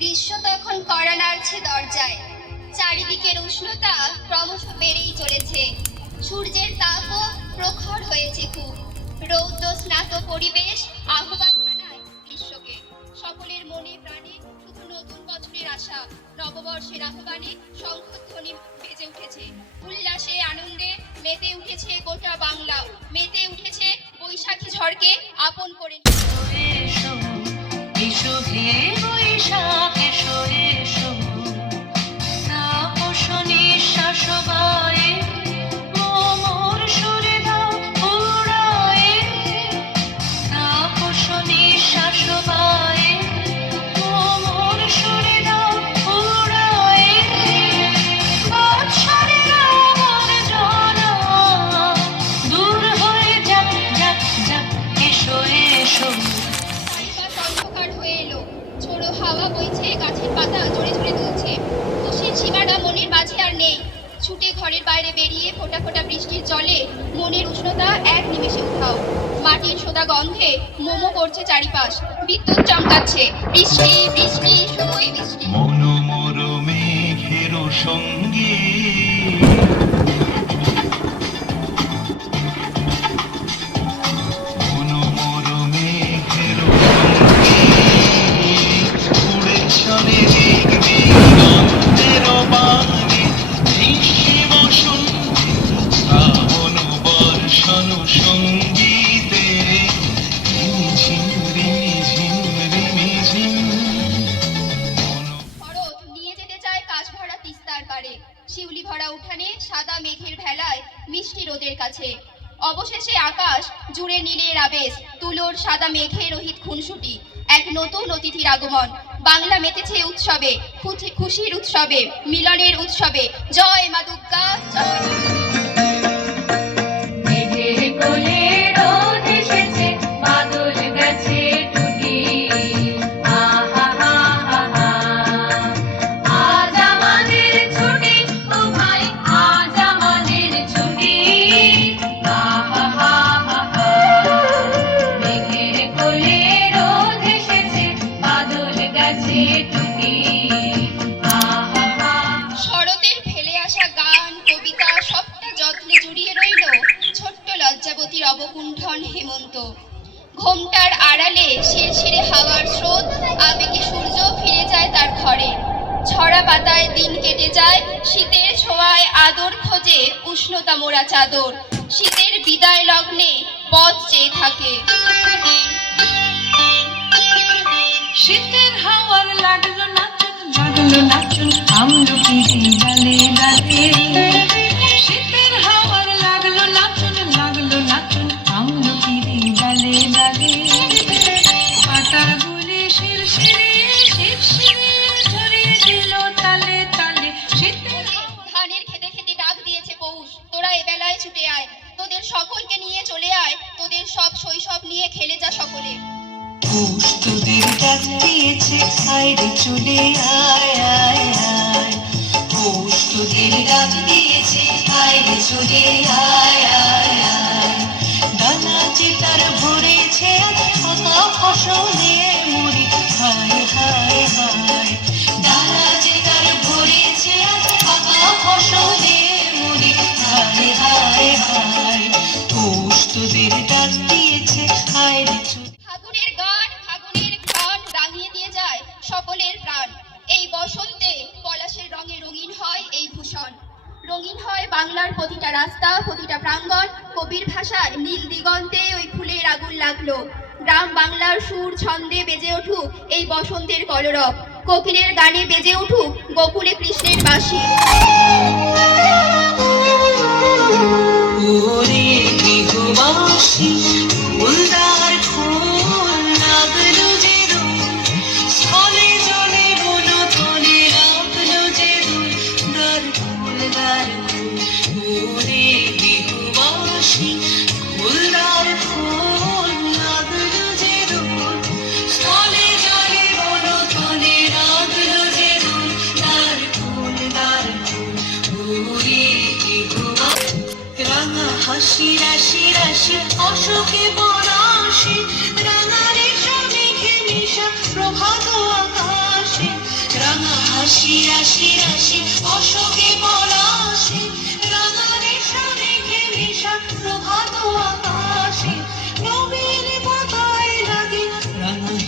গ্রীষ্ম তখন কড়া নাড়ছে দরজায়, চারিদিকের উষ্ণতা ক্রমশ বেড়েই চলেছে। সূর্যের তাপও প্রখর হয়েছে খুব। রৌদ্র স্নাত পরিবেশ আহ্বান জানায় গ্রীষ্মকে। সকলের মনে প্রাণে শুধু নতুন বছরের আশা, নববর্ষের আহ্বানে শঙ্খধ্বনি বেজে উঠেছে। উল্লাসে আনন্দে মেতে উঠেছে গোটা বাংলা, মেতে উঠেছে বৈশাখী ঝড়কে আপন করে। এসো এসো হে বৈশাখ এসো এসো, তাপস নিঃশ্বাস বায়ে মোর সুরে দাও উড়ায়ে, তাপস নিঃশ্বাস বায়ে মোর সুরে দাও উড়ায়ে। বৎসরের আবর্জনা দূর হয়ে যাক যাক যাক, এসো এসো। চারিপাশ অন্ধকার হয়ে এলো, ঝোড়ো হাওয়া বইছে, গাছের পাতা জোরে জোরে দুলছে। খুশির সীমানা মনের মাঝে আর নেই। ছুটে ঘরের বাইরে বেরিয়ে ফোঁটা ফোঁটা বৃষ্টির জলে মনের উষ্ণতা এক নিমেষে উঠাও। মাটির সোদা গন্ধে মোমো করছে চারিপাশ, বিদ্যুৎ চমকাচ্ছে। বৃষ্টি বৃষ্টি শুধুই বৃষ্টি। মনোমর মেঘের সঙ্গে মনোমর মেঘের সঙ্গে উড়ে চলে দেখবি নন্দের বাণী, গ্রীষ্মে বসন্তে শ্রাবণ বর্ষণ সঙ্গীতে রিমিঝিম রিমিঝিম রিমিঝিম। শরৎ নিয়ে যেতে চায় কাছ ভরা তিস্তার পারে, শিউলি ভরা উঠানে সাদা মেঘের ভেলায় মিষ্টি রোদের কাছে। অবশেষে আকাশ জুড়ে নীলের আবেশ, তুলোর সাদা মেঘে রোহিত খুনসুটি। এক নতুন অতিথির আগমন, বাংলা মেতেছে উৎসবে, খুশির উৎসবে, মিলনের উৎসবে। জয় মা দুর্গা জয়। মেঘের কোলে রোদ এসেছে, বাদল গেছে টুটি। আহা হা হা হা, আজ আমাদের ছুটি, ও ভাই আজ আমাদের ছুটি। আহা হা হা হা, মেঘের কোলে রোদ এসেছে, বাদল গেছে টুটি। আহা হা। শরতের ফেলে আসা গান কবিতা সবটা যত্নে জুড়িয়ে রইল ছোট্ট লজ্জাবতীর অবকুণ্ঠন হেমন্ত। ঘোমটার আড়ালে শিরশিরে হাওয়ার স্রোত, আবেগে সূর্য ফিরে যায় তার ঘরে। ছড়া পাতায় দিন কেটে যায়, শীতের ছোঁয়ায় আদর খোঁজে উষ্ণতা মোড়া চাদর। শীতের বিদায় লগ্নে পথ চেয়ে থাকে। শীতের হাওয়ার লাগলো নাচন আমলকি ডালে ডালে। শীতের হাওয়ার লাগলো নাচন আমলকি ডালে ডালে। পাতাগুলি শিরশিরে শিরশিরে ঝরিয়ে দিল তালে তালে। শীতের ধানের খেতে খেতে ডাক দিয়েছে পৌষ, তোরা এবেলায় ছুটে আয়, তোদের সকলকে নিয়ে চলে আয়, তোদের সব শৈশব নিয়ে খেলে যা সকলে। পৌষ তোদের ডাক দিয়েছে, আয় রে চলে আয় আয় আয়। পৌষ তোদের ডাক দিয়েছে, আয় রে চলে আয় আয় আয়। ডানা যে তার ভরেছে পাতা ফসলে মুড়ি, হায় হায় হায়। ডানা যে তার ভরেছে পাতা ফসলে মুড়ি, হায় হায় হায়। পৌষ তোদের ডাক দিয়েছে, আয় রে চলে। ফাগুনের গান ফাগুনের ঘ্রাণ রাঙিয়ে দিয়ে যায় সকলের প্রাণ। এই বসন্তে পলাশের রঙে রঙিন হয় এই ভূষণ। রঙিন হয় বাংলার প্রতিটা রাস্তা, প্রতিটা প্রাঙ্গণ। কবির ভাষায় নীল দিগন্তে ওই ফুলের আগুন লাগলো। গ্রাম বাংলার সুর ছন্দে বেজে উঠুক এই বসন্তের কলরব। কোকিলের গানে বেজে উঠুক গোকুলে কৃষ্ণের বাঁশি। ওরে গৃহবাসী ফুলদার ফুল লাগলো যে রোদ, স্থলে জলে বনো তলে লাগলো যে রোদ, দার ফুল দার ফুল। ওরে গৃহবাসী ফুলদার ফুল লাগলো যে রোদ, স্থলে জলে বনো তলে লাগলো যে রোদ, দার ফুল দার ফুল। ওরে গৃহবাসী রাঙা হাসি রাশি রাশি অশোকে পলাশি, রাঙা রেশা মেঘে নিশা প্রভাত আকাশে।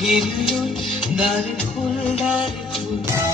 হিল্লোল দ্বার খোল দ্বার খোল